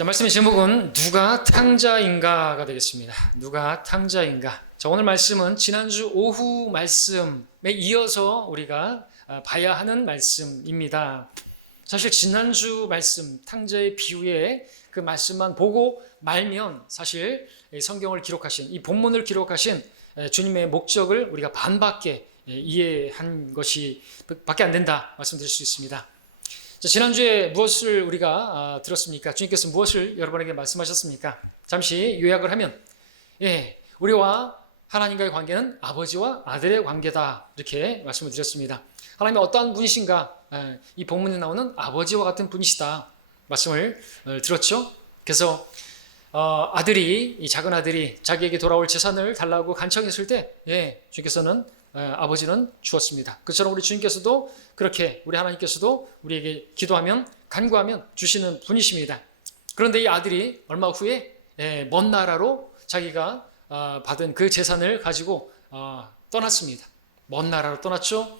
자, 말씀의 제목은 누가 탕자인가가 되겠습니다. 누가 탕자인가. 자, 오늘 말씀은 지난주 오후 말씀에 이어서 우리가 봐야 하는 말씀입니다. 사실 지난주 말씀, 탕자의 비유의 그 말씀만 보고 말면 사실 성경을 기록하신, 이 본문을 기록하신 주님의 목적을 우리가 반밖에 이해한 것이 밖에 안 된다 말씀드릴 수 있습니다. 자, 지난주에 무엇을 우리가 들었습니까? 주님께서 무엇을 여러분에게 말씀하셨습니까? 잠시 요약을 하면, 우리와 하나님과의 관계는 아버지와 아들의 관계다, 이렇게 말씀을 드렸습니다. 하나님이 어떠한 분이신가? 이 본문에 나오는 아버지와 같은 분이시다 말씀을 들었죠. 그래서 아들이, 이 작은 아들이 자기에게 돌아올 재산을 달라고 간청했을 때, 주님께서는 아버지는 주었습니다. 그처럼 우리 주님께서도 그렇게, 우리 하나님께서도 우리에게 기도하면, 간구하면 주시는 분이십니다. 그런데 이 아들이 얼마 후에 먼 나라로 자기가 받은 그 재산을 가지고 떠났습니다. 먼 나라로 떠났죠.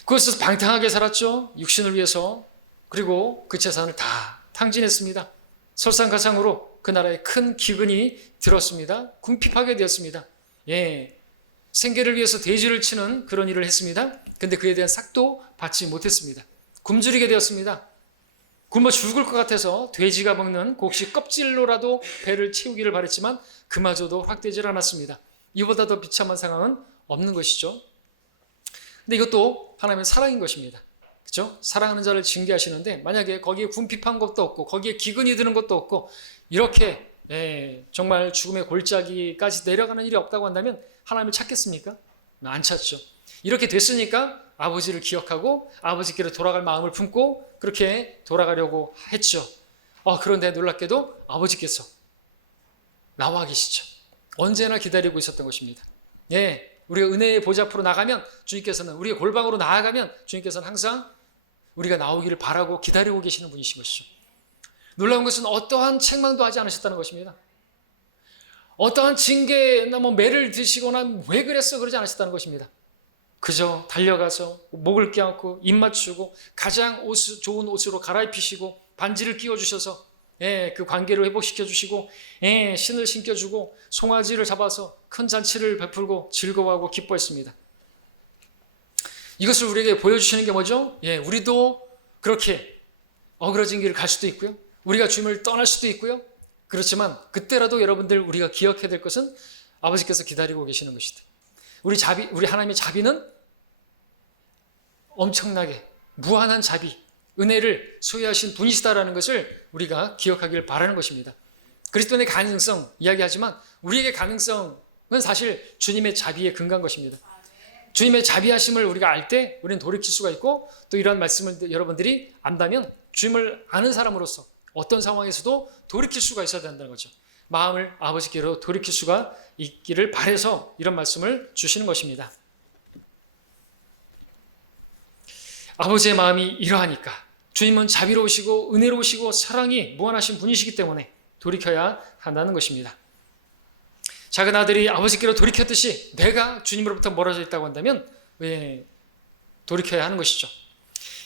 그곳에서 방탕하게 살았죠. 육신을 위해서. 그리고 그 재산을 다 탕진했습니다. 설상가상으로 그 나라에 큰 기근이 들었습니다. 궁핍하게 되었습니다. 생계를 위해서 돼지를 치는 그런 일을 했습니다. 근데 그에 대한 삭도 받지 못했습니다. 굶주리게 되었습니다. 굶어 죽을 것 같아서 돼지가 먹는 곡식 껍질로라도 배를 채우기를 바랬지만 그마저도 확되질 않았습니다. 이보다 더 비참한 상황은 없는 것이죠. 근데 이것도 하나님의 사랑인 것입니다. 그렇죠? 사랑하는 자를 징계하시는데 만약에 거기에 궁핍한 것도 없고 거기에 기근이 드는 것도 없고 이렇게 정말 죽음의 골짜기까지 내려가는 일이 없다고 한다면 하나님을 찾겠습니까? 안 찾죠. 이렇게 됐으니까 아버지를 기억하고 아버지께로 돌아갈 마음을 품고 그렇게 돌아가려고 했죠. 그런데 놀랍게도 아버지께서 나와 계시죠. 언제나 기다리고 있었던 것입니다. 우리가 은혜의 보좌 앞으로 나가면 주님께서는, 우리가 골방으로 나아가면 주님께서는 항상 우리가 나오기를 바라고 기다리고 계시는 분이신 것이죠. 놀라운 것은 어떠한 책망도 하지 않으셨다는 것입니다. 어떠한 징계나 매를 드시거나 왜 그랬어 그러지 않으셨다는 것입니다. 그저 달려가서 목을 껴안고 입 맞추고 가장 좋은 옷으로 갈아입히시고 반지를 끼워주셔서 그 관계를 회복시켜 주시고 신을 신겨주고 송아지를 잡아서 큰 잔치를 베풀고 즐거워하고 기뻐했습니다. 이것을 우리에게 보여주시는 게 뭐죠? 우리도 그렇게 어그러진 길을 갈 수도 있고요. 우리가 주님을 떠날 수도 있고요. 그렇지만 그때라도 여러분들 우리가 기억해야 될 것은 아버지께서 기다리고 계시는 것이다. 우리 하나님의 자비는 엄청나게 무한한 자비, 은혜를 소유하신 분이시다라는 것을 우리가 기억하길 바라는 것입니다. 그리스도의 가능성 이야기하지만 우리에게 가능성은 사실 주님의 자비에 근거한 것입니다. 주님의 자비하심을 우리가 알 때 우리는 돌이킬 수가 있고, 또 이런 말씀을 여러분들이 안다면 주님을 아는 사람으로서 어떤 상황에서도 돌이킬 수가 있어야 된다는 거죠. 마음을 아버지께로 돌이킬 수가 있기를 바라서 이런 말씀을 주시는 것입니다. 아버지의 마음이 이러하니까, 주님은 자비로우시고 은혜로우시고 사랑이 무한하신 분이시기 때문에 돌이켜야 한다는 것입니다. 작은 아들이 아버지께로 돌이켰듯이 내가 주님으로부터 멀어져 있다고 한다면 돌이켜야 하는 것이죠.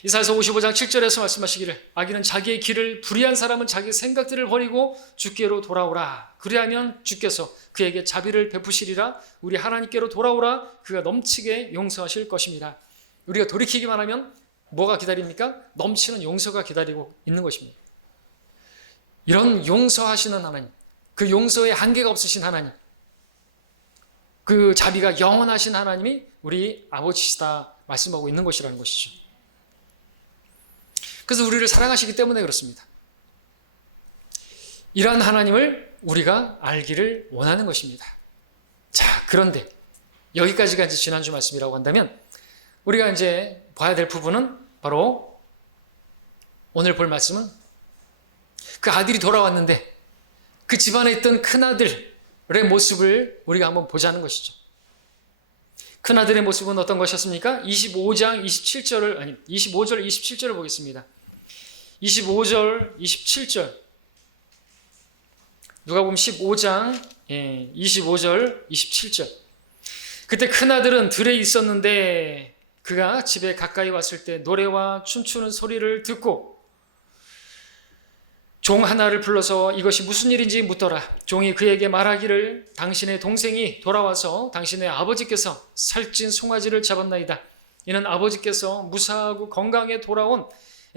이사야서 55장 7절에서 말씀하시기를, 악인은 자기의 길을, 불의한 사람은 자기의 생각들을 버리고 주께로 돌아오라. 그리하면 주께서 그에게 자비를 베푸시리라. 우리 하나님께로 돌아오라. 그가 넘치게 용서하실 것입니다. 우리가 돌이키기만 하면 뭐가 기다립니까? 넘치는 용서가 기다리고 있는 것입니다. 이런 용서하시는 하나님, 그 용서에 한계가 없으신 하나님, 그 자비가 영원하신 하나님이 우리 아버지시다 말씀하고 있는 것이라는 것이죠. 그래서 우리를 사랑하시기 때문에 그렇습니다. 이러한 하나님을 우리가 알기를 원하는 것입니다. 자, 그런데 여기까지가 이제 지난주 말씀이라고 한다면 우리가 이제 봐야 될 부분은 바로 오늘 볼 말씀은 그 아들이 돌아왔는데 그 집안에 있던 큰아들의 모습을 우리가 한번 보자는 것이죠. 큰아들의 모습은 어떤 것이었습니까? 25절, 27절을 보겠습니다. 25절, 27절. 누가복음 15장 25절, 27절. 그때 큰아들은 들에 있었는데 그가 집에 가까이 왔을 때 노래와 춤추는 소리를 듣고 종 하나를 불러서 이것이 무슨 일인지 묻더라. 종이 그에게 말하기를 당신의 동생이 돌아와서 당신의 아버지께서 살찐 송아지를 잡았나이다. 이는 아버지께서 무사하고 건강에 돌아온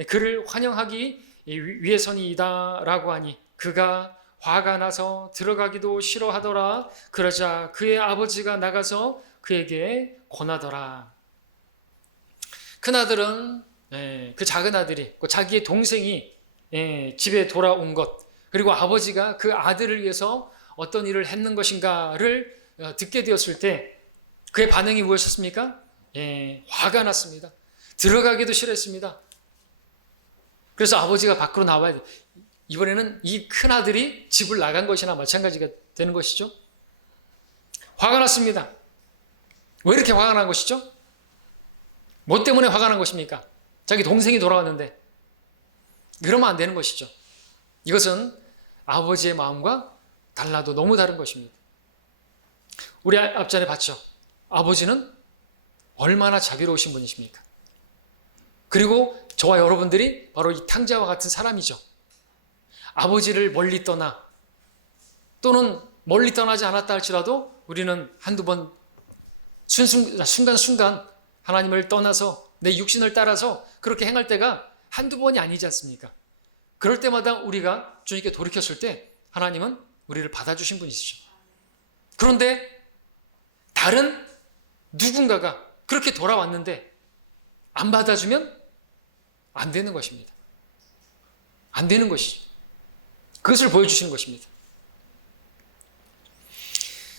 그를 환영하기 위해서니이다 라고 하니 그가 화가 나서 들어가기도 싫어하더라. 그러자 그의 아버지가 나가서 그에게 권하더라. 큰아들은 그 작은 아들이 자기의 동생이 집에 돌아온 것, 그리고 아버지가 그 아들을 위해서 어떤 일을 했는 것인가를 듣게 되었을 때 그의 반응이 무엇이었습니까? 화가 났습니다. 들어가기도 싫어했습니다. 그래서 아버지가 밖으로 나와야 돼. 이번에는 이 큰아들이 집을 나간 것이나 마찬가지가 되는 것이죠. 화가 났습니다. 왜 이렇게 화가 난 것이죠? 뭐 때문에 화가 난 것입니까? 자기 동생이 돌아왔는데. 그러면 안 되는 것이죠. 이것은 아버지의 마음과 달라도 너무 다른 것입니다. 우리 앞전에 봤죠. 아버지는 얼마나 자비로우신 분이십니까? 그리고 저와 여러분들이 바로 이 탕자와 같은 사람이죠. 아버지를 멀리 떠나 또는 멀리 떠나지 않았다 할지라도 우리는 한두 번 순간순간 하나님을 떠나서 내 육신을 따라서 그렇게 행할 때가 한두 번이 아니지 않습니까? 그럴 때마다 우리가 주님께 돌이켰을 때 하나님은 우리를 받아주신 분이시죠. 그런데 다른 누군가가 그렇게 돌아왔는데 안 받아주면 안 되는 것입니다. 안 되는 것이죠. 그것을 보여주시는 것입니다.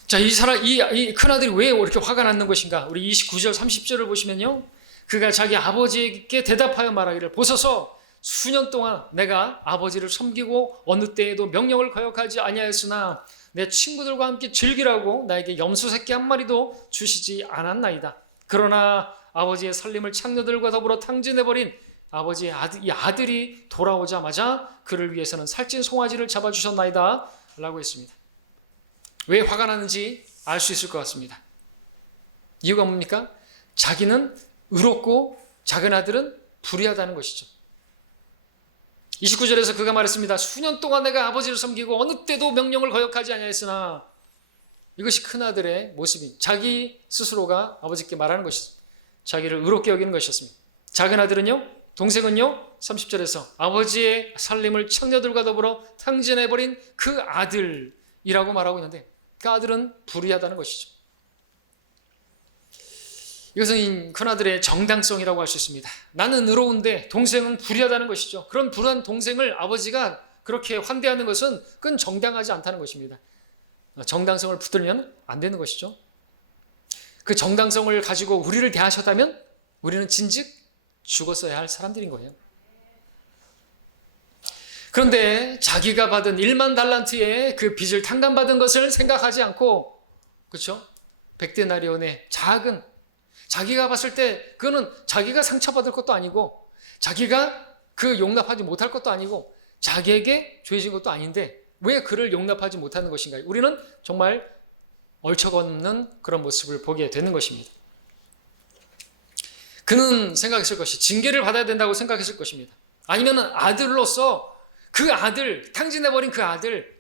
자, 이 큰아들이 왜 이렇게 화가 났는 것인가? 우리 29절, 30절을 보시면요. 그가 자기 아버지에게 대답하여 말하기를 보소서 수년 동안 내가 아버지를 섬기고 어느 때에도 명령을 거역하지 아니하였으나 내 친구들과 함께 즐기라고 나에게 염소 새끼 한 마리도 주시지 않았나이다. 그러나 아버지의 살림을 창녀들과 더불어 탕진해버린 아버지의 아들이 돌아오자마자 그를 위해서는 살찐 송아지를 잡아주셨나이다 라고 했습니다. 왜 화가 나는지 알 수 있을 것 같습니다. 이유가 뭡니까? 자기는 의롭고 작은 아들은 불의하다는 것이죠. 29절에서 그가 말했습니다. 수년 동안 내가 아버지를 섬기고 어느 때도 명령을 거역하지 아니하였으나 이것이 큰아들의 모습이 자기 스스로가 아버지께 말하는 것이었습니다. 자기를 의롭게 여기는 것이었습니다. 작은 아들은요, 동생은요, 30절에서 아버지의 살림을 창녀들과 더불어 탕진해버린 그 아들이라고 말하고 있는데 그 아들은 불의하다는 것이죠. 이것은 큰아들의 정당성이라고 할 수 있습니다. 나는 의로운데 동생은 불의하다는 것이죠. 그런 불의한 동생을 아버지가 그렇게 환대하는 것은 그건 정당하지 않다는 것입니다. 정당성을 붙들면 안 되는 것이죠. 그 정당성을 가지고 우리를 대하셨다면 우리는 진즉 죽었어야 할 사람들인 거예요. 그런데 자기가 받은 1만 달란트의 그 빚을 탕감받은 것을 생각하지 않고, 그렇죠? 100데나리온의 작은, 자기가 봤을 때 그거는 자기가 상처받을 것도 아니고 자기가 그 용납하지 못할 것도 아니고 자기에게 죄진 것도 아닌데 왜 그를 용납하지 못하는 것인가? 우리는 정말 얼척없는 그런 모습을 보게 되는 것입니다. 그는 생각했을 것이 징계를 받아야 된다고 생각했을 것입니다. 아니면 아들로서 그 아들, 탕진해버린 그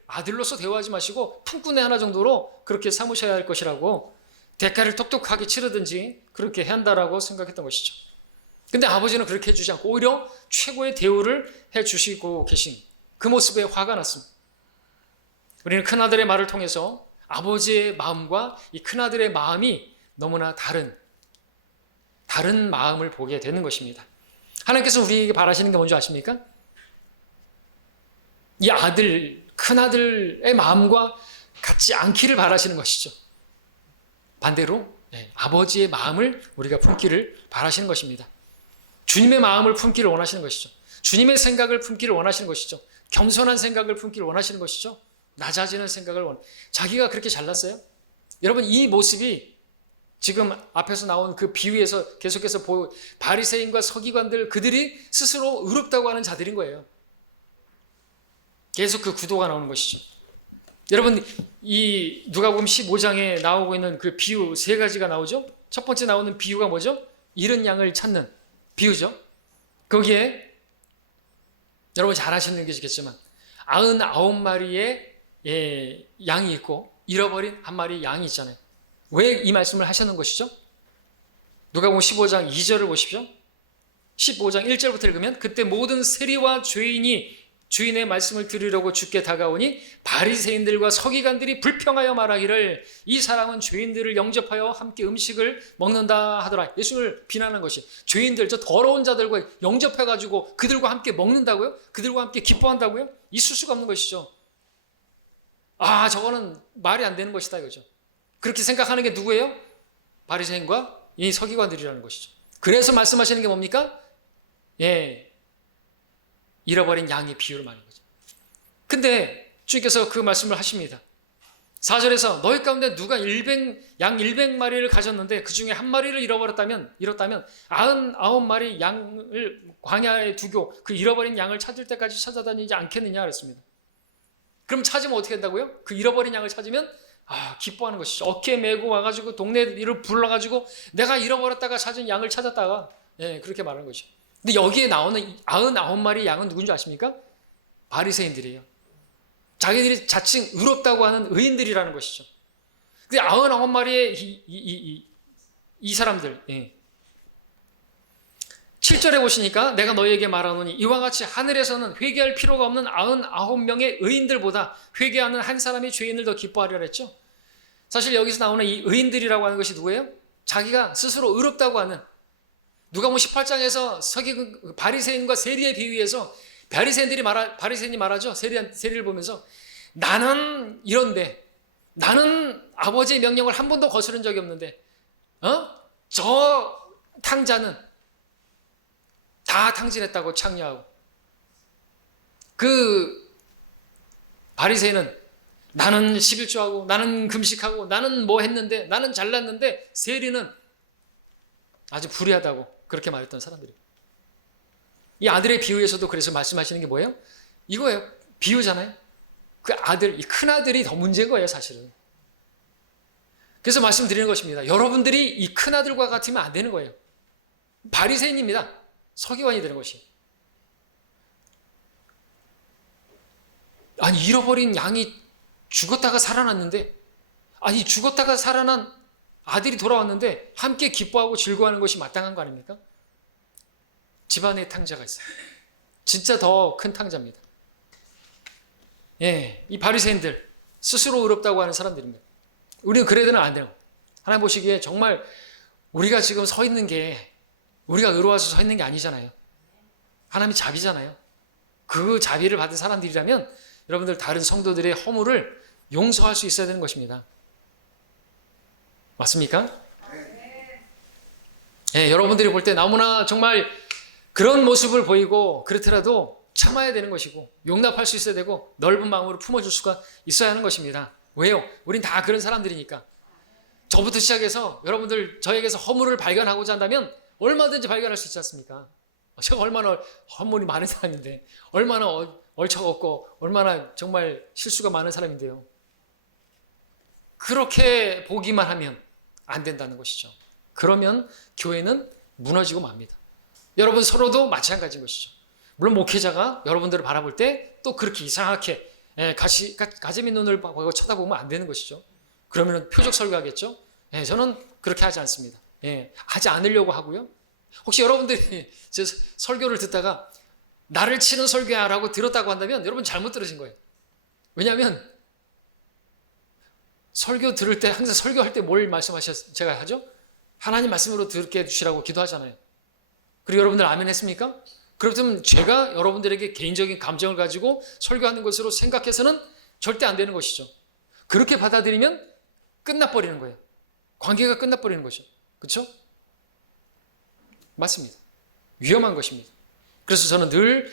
아들로서 대우하지 마시고 품꾼의 하나 정도로 그렇게 삼으셔야 할 것이라고 대가를 똑똑하게 치르든지 그렇게 해야 한다라고 생각했던 것이죠. 근데 아버지는 그렇게 해주지 않고 오히려 최고의 대우를 해주시고 계신 그 모습에 화가 났습니다. 우리는 큰아들의 말을 통해서 아버지의 마음과 이 큰아들의 마음이 너무나 다른 마음을 보게 되는 것입니다. 하나님께서 우리에게 바라시는 게 뭔지 아십니까? 이 큰아들의 마음과 같지 않기를 바라시는 것이죠. 반대로 아버지의 마음을 우리가 품기를 바라시는 것입니다. 주님의 마음을 품기를 원하시는 것이죠. 주님의 생각을 품기를 원하시는 것이죠. 겸손한 생각을 품기를 원하시는 것이죠. 낮아지는 생각을 자기가 그렇게 잘났어요? 여러분, 이 모습이 지금 앞에서 나온 그 비유에서 계속해서 바리새인과 서기관들, 그들이 스스로 의롭다고 하는 자들인 거예요. 계속 그 구도가 나오는 것이죠. 여러분, 이 누가복음 15장에 나오고 있는 그 비유 세 가지가 나오죠. 첫 번째 나오는 비유가 뭐죠? 잃은 양을 찾는 비유죠. 거기에 여러분 잘 아시는 것이겠지만 99마리의 양이 있고 잃어버린 한 마리 양이 있잖아요. 왜 이 말씀을 하셨는 것이죠? 누가복음 15장 2절을 보십시오. 15장 1절부터 읽으면 그때 모든 세리와 죄인이 주인의 말씀을 들으려고 주께 다가오니 바리새인들과 서기관들이 불평하여 말하기를 이 사람은 죄인들을 영접하여 함께 음식을 먹는다 하더라. 예수를 비난한 것이 죄인들, 저 더러운 자들과 영접해가지고 그들과 함께 먹는다고요? 그들과 함께 기뻐한다고요? 있을 수가 없는 것이죠. 아, 저거는 말이 안 되는 것이다 이거죠. 그렇게 생각하는 게 누구예요? 바리새인과 이 서기관들이라는 것이죠. 그래서 말씀하시는 게 뭡니까? 잃어버린 양의 비유를 말하는 거죠. 근데 주님께서 그 말씀을 하십니다. 4절에서 너희 가운데 누가 양 100마리를 가졌는데 그 중에 한 마리를 잃었다면 99마리 양을 광야에 두고 그 잃어버린 양을 찾을 때까지 찾아다니지 않겠느냐 그랬습니다. 그럼 찾으면 어떻게 된다고요? 그 잃어버린 양을 찾으면 기뻐하는 것이죠. 어깨에 메고 와가지고 동네 일을 불러가지고 내가 잃어버렸다가 찾은 양을 찾았다가 그렇게 말하는 거죠. 근데 여기에 나오는 99마리 양은 누군지 아십니까? 바리새인들이에요. 자기들이 자칭 의롭다고 하는 의인들이라는 것이죠. 근데 99마리의 이 사람들 7절에 보시니까 내가 너희에게 말하노니 이와 같이 하늘에서는 회개할 필요가 없는 99명의 의인들보다 회개하는 한 사람이 죄인을 더 기뻐하리라 했죠. 사실 여기서 나오는 이 의인들이라고 하는 것이 누구예요? 자기가 스스로 의롭다고 하는 누가복음 18장에서 바리새인과 세리에 비유해서 바리새인이 말하죠. 세리를 보면서 나는 이런데 나는 아버지의 명령을 한 번도 거스른 적이 없는데 저 탕자는 다 탕진했다고 창녀하고 그 바리새인은 나는 11조하고 나는 금식하고 나는 뭐 했는데 나는 잘났는데 세리는 아주 불의하다고 그렇게 말했던 사람들이에요. 이 아들의 비유에서도 그래서 말씀하시는 게 뭐예요? 이거예요. 비유잖아요. 그 아들, 이 큰 아들이 더 문제인 거예요, 사실은. 그래서 말씀드리는 것입니다. 여러분들이 이 큰 아들과 같으면 안 되는 거예요. 바리새인입니다. 서기관이 되는 것이. 아니, 잃어버린 양이 죽었다가 살아났는데, 아니, 죽었다가 살아난 아들이 돌아왔는데 함께 기뻐하고 즐거워하는 것이 마땅한 거 아닙니까? 집안에 탕자가 있어요. 진짜 더 큰 탕자입니다. 이 바리새인들 스스로 의롭다고 하는 사람들입니다. 우리는 그래도는 안 돼요. 하나님 보시기에 정말 우리가 지금 서 있는 게 우리가 의로워서 서 있는 게 아니잖아요. 하나님이 자비잖아요. 그 자비를 받은 사람들이라면 여러분들 다른 성도들의 허물을 용서할 수 있어야 되는 것입니다. 맞습니까? 여러분들이 볼 때 너무나 정말 그런 모습을 보이고 그렇더라도 참아야 되는 것이고 용납할 수 있어야 되고 넓은 마음으로 품어줄 수가 있어야 하는 것입니다. 왜요? 우린 다 그런 사람들이니까. 저부터 시작해서 여러분들 저에게서 허물을 발견하고자 한다면 얼마든지 발견할 수 있지 않습니까? 제가 얼마나 허물이 많은 사람인데 얼마나 얼척 없고 얼마나 정말 실수가 많은 사람인데요. 그렇게 보기만 하면 안 된다는 것이죠. 그러면 교회는 무너지고 맙니다. 여러분 서로도 마찬가지인 것이죠. 물론 목회자가 여러분들을 바라볼 때 또 그렇게 이상하게 가재미 눈을 보고 쳐다보면 안 되는 것이죠. 그러면 표적 설교하겠죠. 저는 그렇게 하지 않습니다. 하지 않으려고 하고요. 혹시 여러분들이 제 설교를 듣다가 나를 치는 설교야 라고 들었다고 한다면 여러분 잘못 들으신 거예요. 왜냐하면 설교 들을 때 항상 설교할 때 뭘 제가 하죠? 하나님 말씀으로 듣게 해주시라고 기도하잖아요. 그리고 여러분들 아멘 했습니까? 그렇다면 제가 여러분들에게 개인적인 감정을 가지고 설교하는 것으로 생각해서는 절대 안 되는 것이죠. 그렇게 받아들이면 끝나버리는 거예요. 관계가 끝나버리는 거죠. 그렇죠? 맞습니다. 위험한 것입니다. 그래서 저는 늘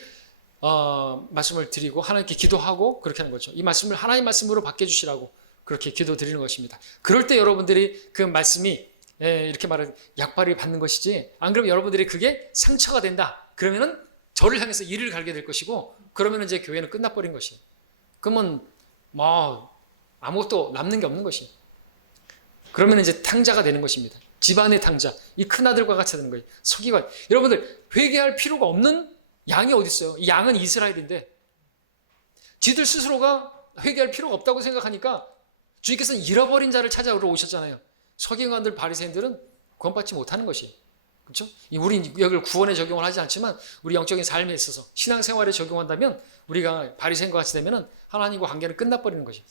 말씀을 드리고 하나님께 기도하고 그렇게 하는 거죠. 이 말씀을 하나님 말씀으로 바꿔주시라고 그렇게 기도드리는 것입니다. 그럴 때 여러분들이 그 말씀이 이렇게 말하는 약발을 받는 것이지 안 그러면 여러분들이 그게 상처가 된다. 그러면은 저를 향해서 이를 갈게 될 것이고 그러면 이제 교회는 끝나버린 것이에요. 그러면 뭐 아무것도 남는 게 없는 것이에요. 그러면 이제 탕자가 되는 것입니다. 집안의 탕자, 이 큰아들과 같이 되는 거예요. 서기관. 여러분들 회개할 필요가 없는 양이 어디 있어요? 이 양은 이스라엘인데 지들 스스로가 회개할 필요가 없다고 생각하니까 주님께서는 잃어버린 자를 찾아오러 오셨잖아요. 서기관들 바리새인들은 구원받지 못하는 것이에요. 그렇죠? 우리 여기를 구원에 적용을 하지 않지만 우리 영적인 삶에 있어서 신앙생활에 적용한다면 우리가 바리새인과 같이 되면 하나님과 관계는 끝나버리는 것이에요.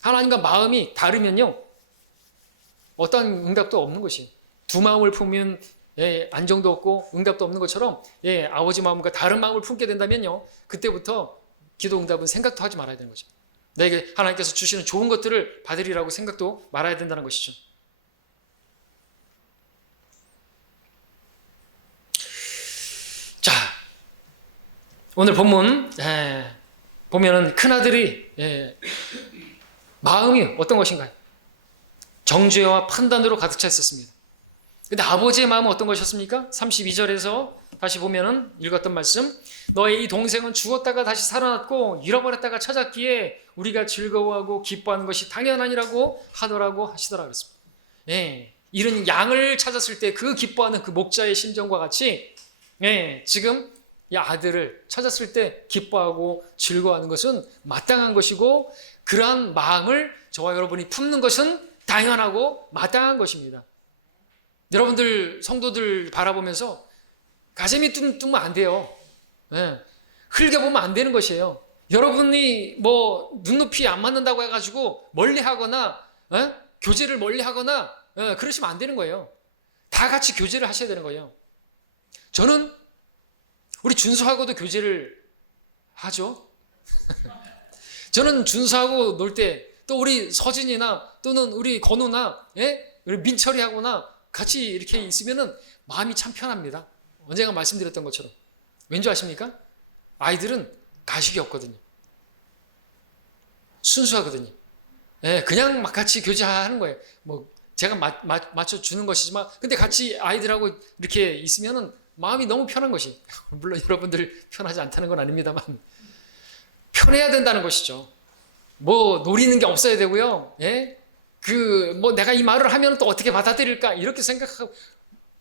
하나님과 마음이 다르면요 어떤 응답도 없는 것이에요. 두 마음을 품으면 안정도 없고 응답도 없는 것처럼 아버지 마음과 다른 마음을 품게 된다면요 그때부터 기도 응답은 생각도 하지 말아야 되는 거죠. 내게 하나님께서 주시는 좋은 것들을 받으리라고 생각도 말아야 된다는 것이죠. 자, 오늘 본문 보면은 큰아들이 마음이 어떤 것인가요? 정죄와 판단으로 가득 차 있었습니다. 근데 아버지의 마음은 어떤 것이었습니까? 32절에서 다시 보면은 읽었던 말씀, 너의 이 동생은 죽었다가 다시 살아났고 잃어버렸다가 찾았기에 우리가 즐거워하고 기뻐하는 것이 당연하니라고 하더라고 하시더라 그랬습니다. 이런 양을 찾았을 때 그 기뻐하는 그 목자의 심정과 같이 지금 이 아들을 찾았을 때 기뻐하고 즐거워하는 것은 마땅한 것이고 그러한 마음을 저와 여러분이 품는 것은 당연하고 마땅한 것입니다. 여러분들 성도들 바라보면서 가재미 뜨면 안 돼요. 흘겨보면 안 되는 것이에요. 여러분이 뭐 눈높이 안 맞는다고 해가지고 멀리하거나 교제를 멀리하거나 그러시면 안 되는 거예요. 다 같이 교제를 하셔야 되는 거예요. 저는 우리 준수하고도 교제를 하죠. 저는 준수하고 놀 때 또 우리 서진이나 또는 우리 건우나 우리 민철이하고나 같이 이렇게 있으면은 마음이 참 편합니다. 언젠가 말씀드렸던 것처럼. 왠지 아십니까? 아이들은 가식이 없거든요. 순수하거든요. 그냥 막 같이 교제하는 거예요. 뭐 제가 맞춰주는 것이지만 근데 같이 아이들하고 이렇게 있으면은 마음이 너무 편한 것이. 물론 여러분들 편하지 않다는 건 아닙니다만 편해야 된다는 것이죠. 뭐 노리는 게 없어야 되고요. 뭐 내가 이 말을 하면 또 어떻게 받아들일까 이렇게 생각하고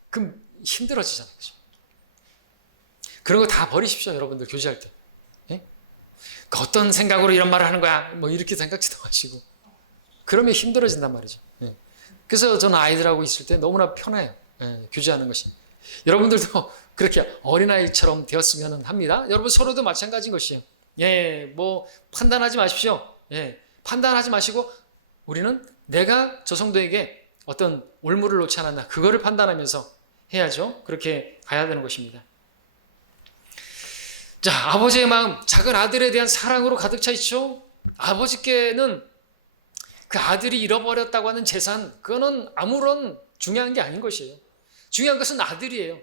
그럼 힘들어지잖아요. 그런 거 다 버리십시오. 여러분들 교제할 때. 그 어떤 생각으로 이런 말을 하는 거야 뭐 이렇게 생각지도 마시고 그러면 힘들어진단 말이죠. 그래서 저는 아이들하고 있을 때 너무나 편해요. 교제하는 것이. 여러분들도 그렇게 어린아이처럼 되었으면 합니다. 여러분 서로도 마찬가지인 것이에요. 뭐 판단하지 마십시오. 판단하지 마시고 우리는 내가 저 성도에게 어떤 올무를 놓지 않았나 그거를 판단하면서 해야죠. 그렇게 가야 되는 것입니다. 자, 아버지의 마음, 작은 아들에 대한 사랑으로 가득 차 있죠. 아버지께는 그 아들이 잃어버렸다고 하는 재산, 그거는 아무런 중요한 게 아닌 것이에요. 중요한 것은 아들이에요.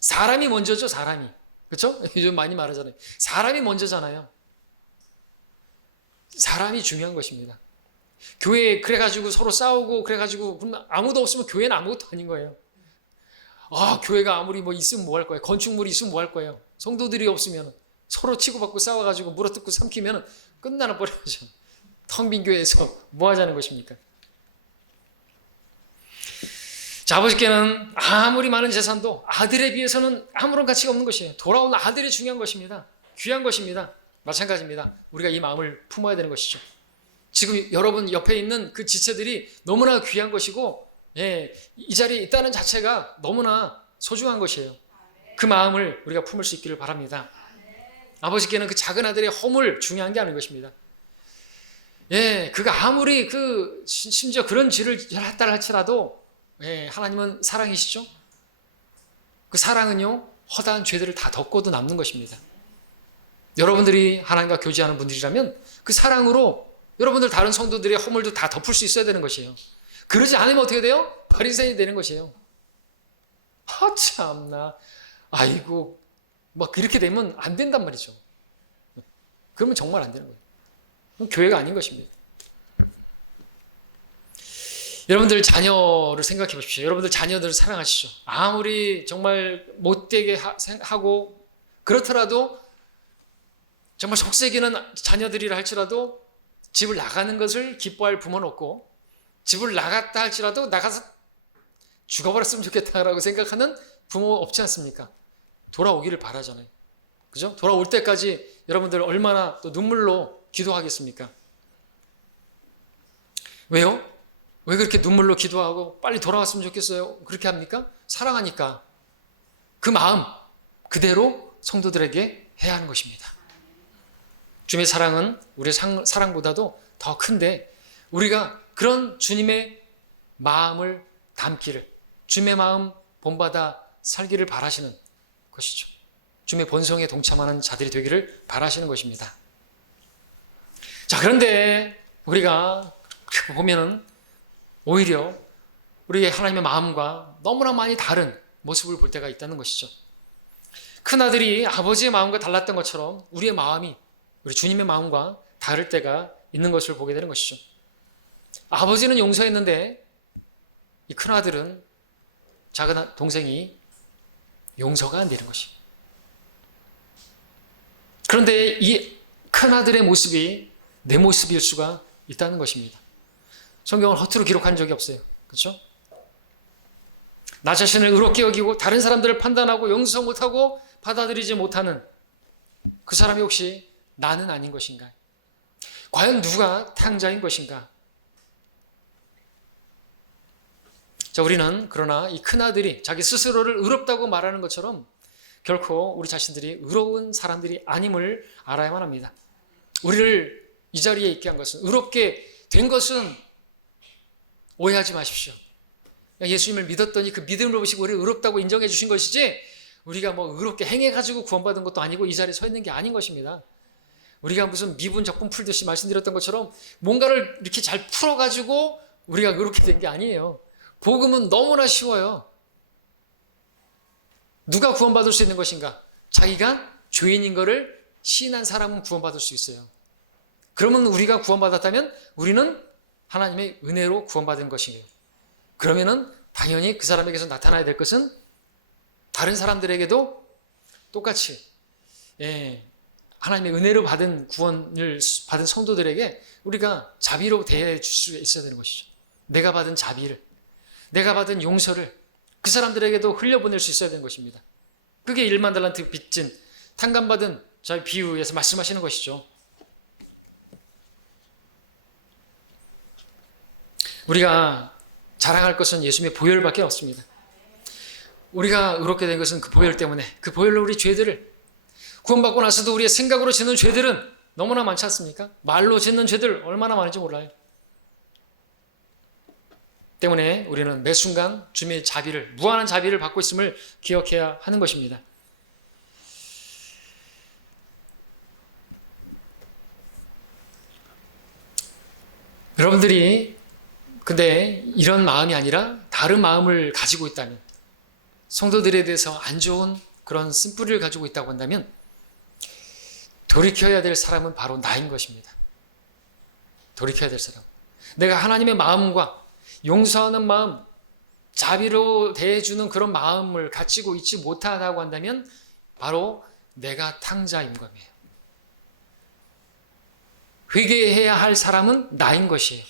사람이 먼저죠, 사람이. 그렇죠? 요즘 많이 말하잖아요. 사람이 먼저잖아요. 사람이 중요한 것입니다. 교회에 그래가지고 서로 싸우고 그래가지고 그러면 아무도 없으면 교회는 아무것도 아닌 거예요. 교회가 아무리 뭐 있으면 뭐 할 거예요. 건축물이 있으면 뭐 할 거예요. 성도들이 없으면 서로 치고받고 싸워가지고 물어뜯고 삼키면 끝나는 뻔하죠. 텅 빈 교회에서 뭐 하자는 것입니까? 자, 아버지께는 아무리 많은 재산도 아들에 비해서는 아무런 가치가 없는 것이에요. 돌아온 아들이 중요한 것입니다. 귀한 것입니다. 마찬가지입니다. 우리가 이 마음을 품어야 되는 것이죠. 지금 여러분 옆에 있는 그 지체들이 너무나 귀한 것이고 이 자리에 있다는 자체가 너무나 소중한 것이에요. 그 마음을 우리가 품을 수 있기를 바랍니다. 아버지께는 그 작은 아들의 허물 중요한 게 아닌 것입니다. 그가 아무리 심지어 그런 죄를 했다 할지라도 하나님은 사랑이시죠? 그 사랑은요 허다한 죄들을 다 덮고도 남는 것입니다. 여러분들이 하나님과 교제하는 분들이라면 그 사랑으로 여러분들 다른 성도들의 허물도 다 덮을 수 있어야 되는 것이에요. 그러지 않으면 어떻게 돼요? 바리새인이 되는 것이에요. 참나. 아이고 막 이렇게 되면 안 된단 말이죠. 그러면 정말 안 되는 거예요. 그럼 교회가 아닌 것입니다. 여러분들 자녀를 생각해 보십시오. 여러분들 자녀들을 사랑하시죠. 아무리 정말 못되게 하고 그렇더라도 정말 속색이는 자녀들이라 할지라도 집을 나가는 것을 기뻐할 부모는 없고 집을 나갔다 할지라도 나가서 죽어버렸으면 좋겠다라고 생각하는 부모 없지 않습니까? 돌아오기를 바라잖아요. 그죠? 돌아올 때까지 여러분들 얼마나 또 눈물로 기도하겠습니까? 왜요? 왜 그렇게 눈물로 기도하고 빨리 돌아왔으면 좋겠어요? 그렇게 합니까? 사랑하니까. 그 마음 그대로 성도들에게 해야 하는 것입니다. 주님의 사랑은 우리의 사랑보다도 더 큰데 우리가 그런 주님의 마음을 담기를, 주님의 마음 본받아 살기를 바라시는 것이죠. 주님의 본성에 동참하는 자들이 되기를 바라시는 것입니다. 자, 그런데 우리가 보면은 오히려 우리의 하나님의 마음과 너무나 많이 다른 모습을 볼 때가 있다는 것이죠. 큰아들이 아버지의 마음과 달랐던 것처럼 우리의 마음이 우리 주님의 마음과 다를 때가 있는 것을 보게 되는 것이죠. 아버지는 용서했는데 이 큰아들은 작은 동생이 용서가 안 되는 것이. 그런데 이 큰아들의 모습이 내 모습일 수가 있다는 것입니다. 성경은 허투루 기록한 적이 없어요. 그렇죠? 나 자신을 의롭게 여기고 다른 사람들을 판단하고 용서 못하고 받아들이지 못하는 그 사람이 혹시 나는 아닌 것인가? 과연 누가 탕자인 것인가? 자, 우리는 그러나 이 큰아들이 자기 스스로를 의롭다고 말하는 것처럼 결코 우리 자신들이 의로운 사람들이 아님을 알아야만 합니다. 우리를 이 자리에 있게 한 것은, 의롭게 된 것은 오해하지 마십시오. 예수님을 믿었더니 그 믿음을 보시고 우리를 의롭다고 인정해 주신 것이지 우리가 뭐 의롭게 행해가지고 구원받은 것도 아니고 이 자리에 서 있는 게 아닌 것입니다. 우리가 무슨 미분 적분 풀듯이 말씀드렸던 것처럼 뭔가를 이렇게 잘 풀어가지고 우리가 의롭게 된 게 아니에요. 복음은 너무나 쉬워요. 누가 구원받을 수 있는 것인가? 자기가 죄인인 것을 시인한 사람은 구원받을 수 있어요. 그러면 우리가 구원받았다면 우리는 하나님의 은혜로 구원받은 것이에요. 그러면은 당연히 그 사람에게서 나타나야 될 것은 다른 사람들에게도 똑같이 하나님의 은혜로 받은 구원을 받은 성도들에게 우리가 자비로 대해 줄 수 있어야 되는 것이죠. 내가 받은 자비를, 내가 받은 용서를 그 사람들에게도 흘려보낼 수 있어야 되는 것입니다. 그게 1만 달란트 빚진 탕감받은 저희 비유에서 말씀하시는 것이죠. 우리가 자랑할 것은 예수님의 보혈밖에 없습니다. 우리가 의롭게 된 것은 그 보혈 때문에, 그 보혈로 우리 죄들을, 구원받고 나서도 우리의 생각으로 짓는 죄들은 너무나 많지 않습니까? 말로 짓는 죄들 얼마나 많은지 몰라요. 때문에 우리는 매 순간 주님의 자비를, 무한한 자비를 받고 있음을 기억해야 하는 것입니다. 여러분들이 근데 이런 마음이 아니라 다른 마음을 가지고 있다면, 성도들에 대해서 안 좋은 그런 쓴뿌리를 가지고 있다고 한다면 돌이켜야 될 사람은 바로 나인 것입니다. 돌이켜야 될 사람. 내가 하나님의 마음과 용서하는 마음, 자비로 대해주는 그런 마음을 가지고 있지 못하다고 한다면 바로 내가 탕자인 겁니다. 회개해야 할 사람은 나인 것이에요.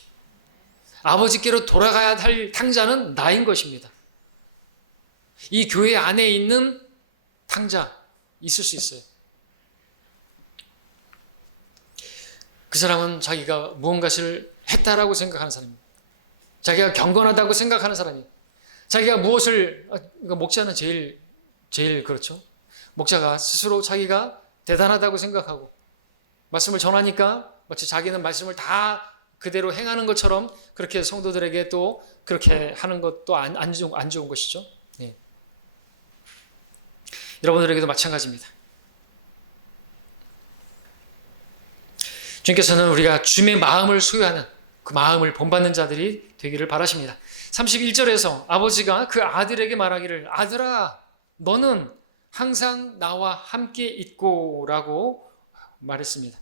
아버지께로 돌아가야 할 탕자는 나인 것입니다. 이 교회 안에 있는 탕자 있을 수 있어요. 그 사람은 자기가 무언가를 했다라고 생각하는 사람입니다. 자기가 경건하다고 생각하는 사람이에요. 자기가 무엇을, 목자는 제일 그렇죠. 목자가 스스로 자기가 대단하다고 생각하고 말씀을 전하니까 마치 자기는 말씀을 다 그대로 행하는 것처럼 그렇게 성도들에게 또 그렇게 하는 것도 안 좋은 것이죠. 네. 여러분들에게도 마찬가지입니다. 주님께서는 우리가 주님의 마음을 소유하는 그 마음을 본받는 자들이 되기를 바라십니다. 31절에서 아버지가 그 아들에게 말하기를 아들아 너는 항상 나와 함께 있고 라고 말했습니다.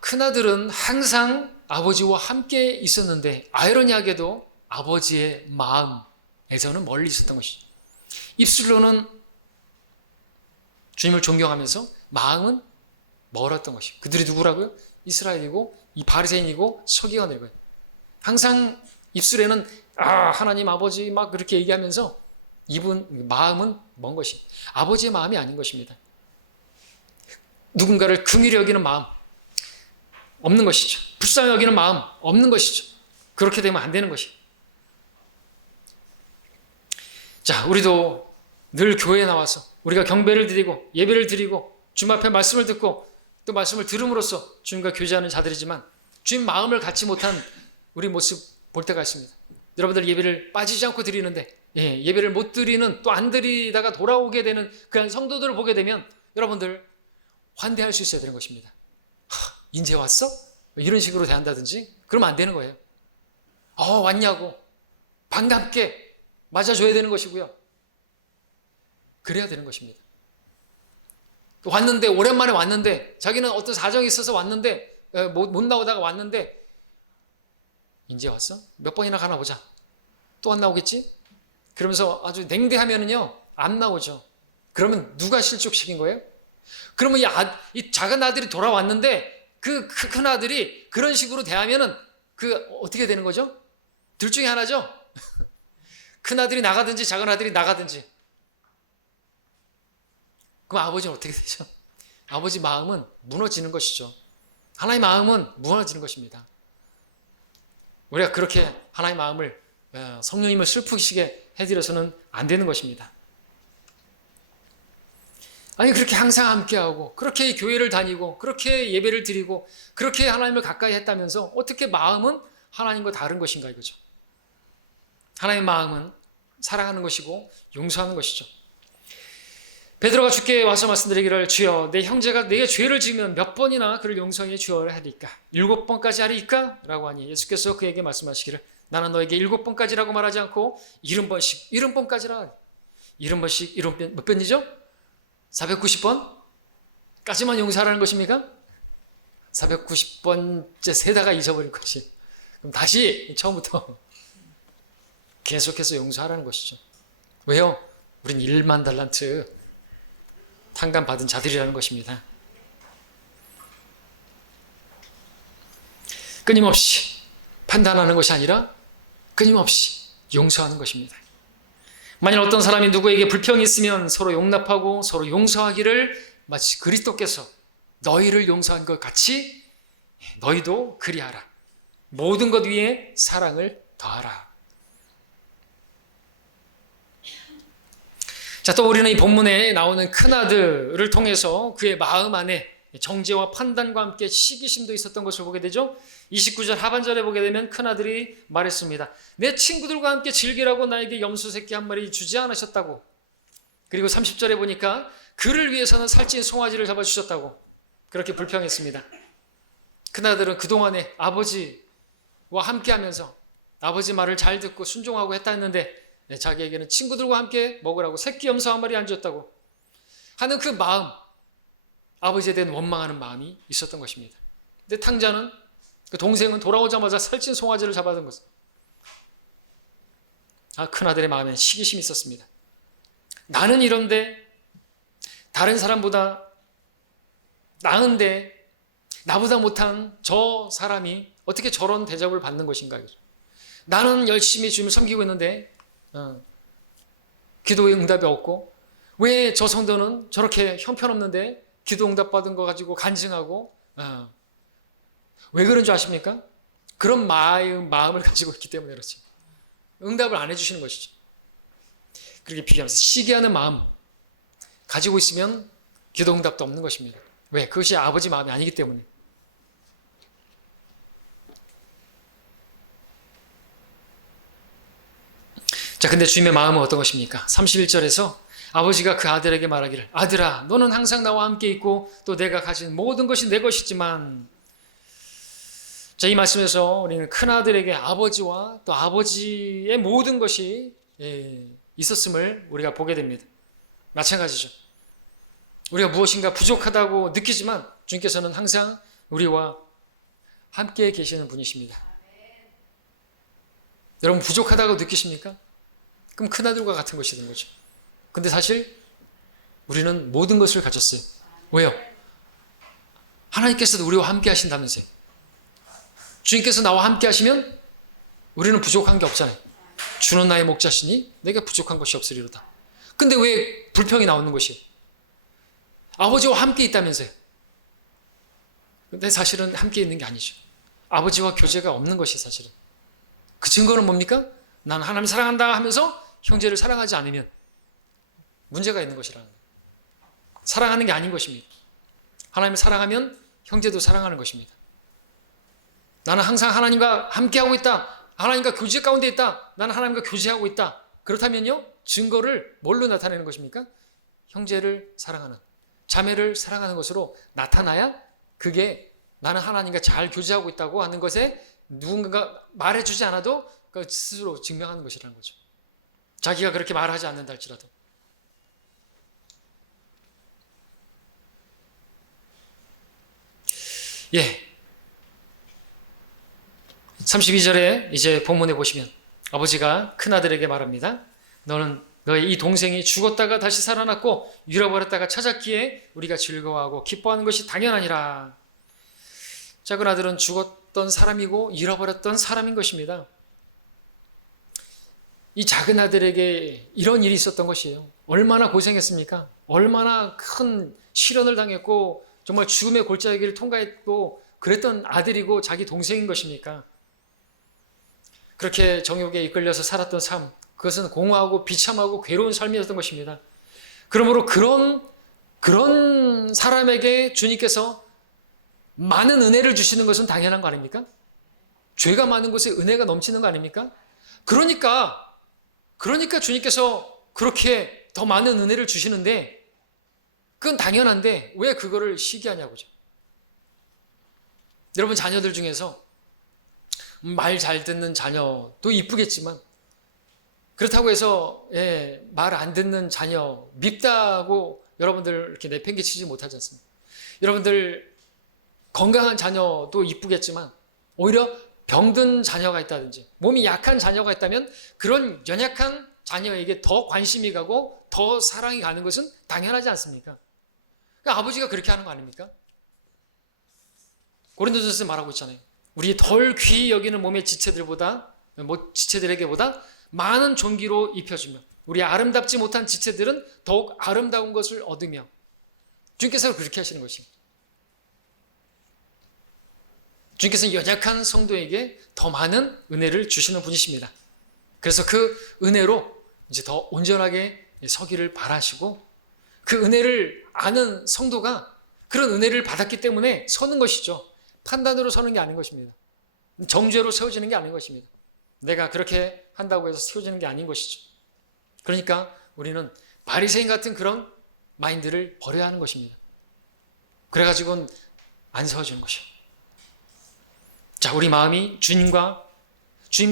큰아들은 항상 아버지와 함께 있었는데 아이러니하게도 아버지의 마음에서는 멀리 있었던 것이죠. 입술로는 주님을 존경하면서 마음은 멀었던 것이죠. 그들이 누구라고요? 이스라엘이고 이 바리새인이고 서기관들이고요. 항상 입술에는 하나님 아버지 막 그렇게 얘기하면서 이분 마음은 먼 것이 아버지의 마음이 아닌 것입니다. 누군가를 긍휼히 여기는 마음 없는 것이죠. 불쌍히 여기는 마음 없는 것이죠. 그렇게 되면 안 되는 것이. 자, 우리도 늘 교회에 나와서 우리가 경배를 드리고 예배를 드리고 주님 앞에 말씀을 듣고 또 말씀을 들음으로써 주님과 교제하는 자들이지만 주님 마음을 갖지 못한 우리 모습 볼 때가 있습니다. 여러분들 예배를 빠지지 않고 드리는데 예배를 못 드리는 또 안 드리다가 돌아오게 되는 그런 성도들을 보게 되면 여러분들 환대할 수 있어야 되는 것입니다. 인제 왔어? 이런 식으로 대한다든지 그러면 안 되는 거예요. 왔냐고 반갑게 맞아줘야 되는 것이고요. 그래야 되는 것입니다. 왔는데 오랜만에 왔는데 자기는 어떤 사정이 있어서 왔는데 못 나오다가 왔는데 인제 왔어? 몇 번이나 가나 보자. 또 안 나오겠지? 그러면서 아주 냉대하면은요 안 나오죠. 그러면 누가 실족시킨 거예요? 그러면 이 작은 아들이 돌아왔는데 그 큰 아들이 그런 식으로 대하면은 어떻게 되는 거죠? 둘 중에 하나죠. 큰 아들이 나가든지 작은 아들이 나가든지. 그럼 아버지는 어떻게 되죠? 아버지 마음은 무너지는 것이죠. 하나님의 마음은 무너지는 것입니다. 우리가 그렇게 하나님의 마음을 성령님을 슬프시게 해드려서는 안 되는 것입니다. 아니 그렇게 항상 함께하고 그렇게 교회를 다니고 그렇게 예배를 드리고 그렇게 하나님을 가까이 했다면서 어떻게 마음은 하나님과 다른 것인가 이거죠. 하나님의 마음은 사랑하는 것이고 용서하는 것이죠. 베드로가 주께 와서 말씀드리기를 주여 내 형제가 내게 죄를 지으면 몇 번이나 그를 용서해 주어야 하리까? 7번까지 하리까? 라고 하니 예수께서 그에게 말씀하시기를 나는 너에게 7번까지라고 말하지 않고 70번씩 70번까지라. 70번씩 70번 몇 번이죠? 490번까지만 용서하라는 것입니까? 490번째 세다가 잊어버릴 것이. 그럼 다시 처음부터 계속해서 용서하라는 것이죠. 왜요? 우린 1만 달란트 탕감 받은 자들이라는 것입니다. 끊임없이 판단하는 것이 아니라 끊임없이 용서하는 것입니다. 만일 어떤 사람이 누구에게 불평이 있으면 서로 용납하고 서로 용서하기를 마치 그리스도께서 너희를 용서한 것 같이 너희도 그리하라. 모든 것 위에 사랑을 더하라. 자, 또 우리는 이 본문에 나오는 큰아들을 통해서 그의 마음 안에 정죄와 판단과 함께 시기심도 있었던 것을 보게 되죠. 29절 하반절에 보게 되면 큰아들이 말했습니다. 내 친구들과 함께 즐기라고 나에게 염소 새끼 한 마리 주지 않으셨다고. 그리고 30절에 보니까 그를 위해서는 살찐 송아지를 잡아주셨다고 그렇게 불평했습니다. 큰아들은 그동안에 아버지와 함께 하면서 아버지 말을 잘 듣고 순종하고 했다 했는데 자기에게는 친구들과 함께 먹으라고 새끼 염소 한 마리 안 줬다고 하는 그 마음, 아버지에 대한 원망하는 마음이 있었던 것입니다. 근데 탕자는 그 동생은 돌아오자마자 살찐 송아지를 잡아둔 것입니다. 큰아들의 마음에 시기심이 있었습니다. 나는 이런데 다른 사람보다 나은데 나보다 못한 저 사람이 어떻게 저런 대접을 받는 것인가. 나는 열심히 주님을 섬기고 있는데 기도의 응답이 없고 왜 저 성도는 저렇게 형편없는데 기도 응답 받은 거 가지고 간증하고 왜 그런 줄 아십니까? 그런 마음을 가지고 있기 때문에 그렇지. 응답을 안 해주시는 것이죠. 그렇게 비교하면서 시기하는 마음 가지고 있으면 기도 응답도 없는 것입니다. 왜? 그것이 아버지 마음이 아니기 때문에. 자, 근데 주님의 마음은 어떤 것입니까? 31절에서 아버지가 그 아들에게 말하기를 아들아 너는 항상 나와 함께 있고 또 내가 가진 모든 것이 내 것이지만 자, 이 말씀에서 우리는 큰아들에게 아버지와 또 아버지의 모든 것이 있었음을 우리가 보게 됩니다. 마찬가지죠. 우리가 무엇인가 부족하다고 느끼지만 주님께서는 항상 우리와 함께 계시는 분이십니다. 여러분 부족하다고 느끼십니까? 그럼 큰아들과 같은 것이 된 거죠. 근데 사실 우리는 모든 것을 가졌어요. 왜요? 하나님께서도 우리와 함께 하신다면서요. 주님께서 나와 함께 하시면 우리는 부족한 게 없잖아요. 주는 나의 목자시니 내게 부족한 것이 없으리로다. 근데 왜 불평이 나오는 것이에요? 아버지와 함께 있다면서요. 근데 사실은 함께 있는 게 아니죠. 아버지와 교제가 없는 것이 사실은. 그 증거는 뭡니까? 난 하나님 사랑한다 하면서 형제를 사랑하지 않으면 문제가 있는 것이라는 거예요. 사랑하는 게 아닌 것입니다. 하나님을 사랑하면 형제도 사랑하는 것입니다. 나는 항상 하나님과 함께하고 있다. 하나님과 교제 가운데 있다. 나는 하나님과 교제하고 있다. 그렇다면요, 증거를 뭘로 나타내는 것입니까? 형제를 사랑하는, 자매를 사랑하는 것으로 나타나야 그게 나는 하나님과 잘 교제하고 있다고 하는 것에 누군가가 말해주지 않아도 그 스스로 증명하는 것이라는 거죠. 자기가 그렇게 말하지 않는다 할지라도. 예. 32절에 이제 본문에 보시면 아버지가 큰아들에게 말합니다. 너는 너의 이 동생이 죽었다가 다시 살아났고 잃어버렸다가 찾았기에 우리가 즐거워하고 기뻐하는 것이 당연하니라. 작은 아들은 죽었던 사람이고 잃어버렸던 사람인 것입니다. 이 작은 아들에게 이런 일이 있었던 것이에요. 얼마나 고생했습니까? 얼마나 큰 시련을 당했고 정말 죽음의 골짜기를 통과했고 그랬던 아들이고 자기 동생인 것입니까? 그렇게 정욕에 이끌려서 살았던 삶, 그것은 공허하고 비참하고 괴로운 삶이었던 것입니다. 그러므로 그런 사람에게 주님께서 많은 은혜를 주시는 것은 당연한 거 아닙니까? 죄가 많은 곳에 은혜가 넘치는 거 아닙니까? 그러니까 주님께서 그렇게 더 많은 은혜를 주시는데 그건 당연한데 왜 그거를 시기하냐고죠. 여러분 자녀들 중에서 말 잘 듣는 자녀도 이쁘겠지만 그렇다고 해서 말 안 듣는 자녀 밉다고 여러분들 이렇게 내팽개치지 못하지 않습니까? 여러분들 건강한 자녀도 이쁘겠지만 오히려 병든 자녀가 있다든지 몸이 약한 자녀가 있다면 그런 연약한 자녀에게 더 관심이 가고 더 사랑이 가는 것은 당연하지 않습니까? 그러니까 아버지가 그렇게 하는 거 아닙니까? 고린도전서에 말하고 있잖아요. 우리 덜 귀히 여기는 몸의 지체들에게보다 많은 존귀로 입혀주며 우리 아름답지 못한 지체들은 더욱 아름다운 것을 얻으며 주님께서 그렇게 하시는 것입니다. 주님께서는 연약한 성도에게 더 많은 은혜를 주시는 분이십니다. 그래서 그 은혜로 이제 더 온전하게 서기를 바라시고 그 은혜를 아는 성도가 그런 은혜를 받았기 때문에 서는 것이죠. 판단으로 서는 게 아닌 것입니다. 정죄로 세워지는 게 아닌 것입니다. 내가 그렇게 한다고 해서 세워지는 게 아닌 것이죠. 그러니까 우리는 바리새인 같은 그런 마인드를 버려야 하는 것입니다. 그래가지고는 안 세워지는 것이에요. 자, 우리 마음이 주님과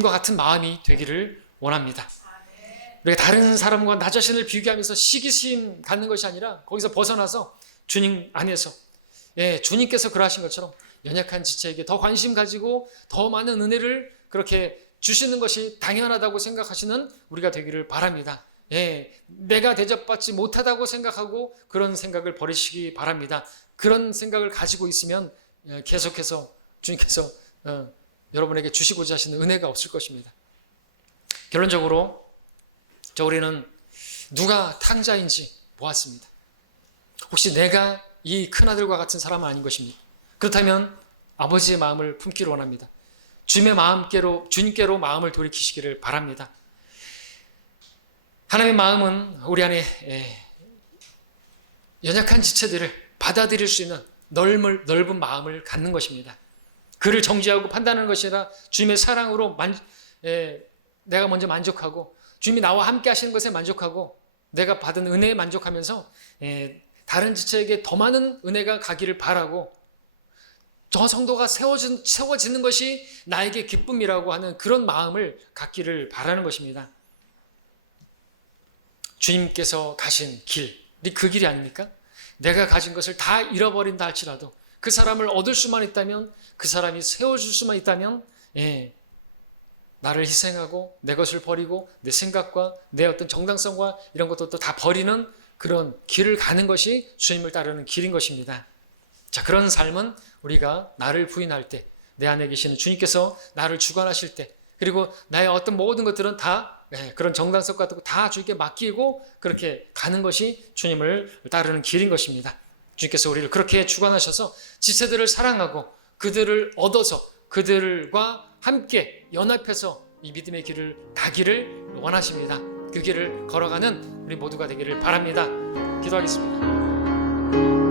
같은 마음이 되기를 원합니다. 우리가 다른 사람과 나 자신을 비교하면서 시기심 갖는 것이 아니라 거기서 벗어나서 주님 안에서 주님께서 그러하신 것처럼 연약한 지체에게 더 관심 가지고 더 많은 은혜를 그렇게 주시는 것이 당연하다고 생각하시는 우리가 되기를 바랍니다. 내가 대접받지 못하다고 생각하고 그런 생각을 버리시기 바랍니다. 그런 생각을 가지고 있으면 계속해서 주님께서 여러분에게 주시고자 하시는 은혜가 없을 것입니다. 결론적으로 우리는 누가 탕자인지 보았습니다. 혹시 내가 이 큰아들과 같은 사람은 아닌 것입니까? 그렇다면 아버지의 마음을 품기를 원합니다. 주님께로 마음을 돌이키시기를 바랍니다. 하나님의 마음은 우리 안에 연약한 지체들을 받아들일 수 있는 넓은 마음을 갖는 것입니다. 그를 정죄하고 판단하는 것이 아니라 주님의 사랑으로 내가 먼저 만족하고 주님이 나와 함께 하시는 것에 만족하고 내가 받은 은혜에 만족하면서 다른 지체에게 더 많은 은혜가 가기를 바라고 저 성도가 세워지는 것이 나에게 기쁨이라고 하는 그런 마음을 갖기를 바라는 것입니다. 주님께서 가신 길이 그 길이 아닙니까? 내가 가진 것을 다 잃어버린다 할지라도 그 사람을 얻을 수만 있다면 그 사람이 세워줄 수만 있다면 나를 희생하고 내 것을 버리고 내 생각과 내 어떤 정당성과 이런 것도 다 버리는 그런 길을 가는 것이 주님을 따르는 길인 것입니다. 자, 그런 삶은 우리가 나를 부인할 때, 내 안에 계시는 주님께서 나를 주관하실 때, 그리고 나의 어떤 모든 것들은 다 그런 정당성과 다 주님께 맡기고 그렇게 가는 것이 주님을 따르는 길인 것입니다. 주님께서 우리를 그렇게 주관하셔서 지체들을 사랑하고 그들을 얻어서 그들과 함께 연합해서 이 믿음의 길을 가기를 원하십니다. 그 길을 걸어가는 우리 모두가 되기를 바랍니다. 기도하겠습니다.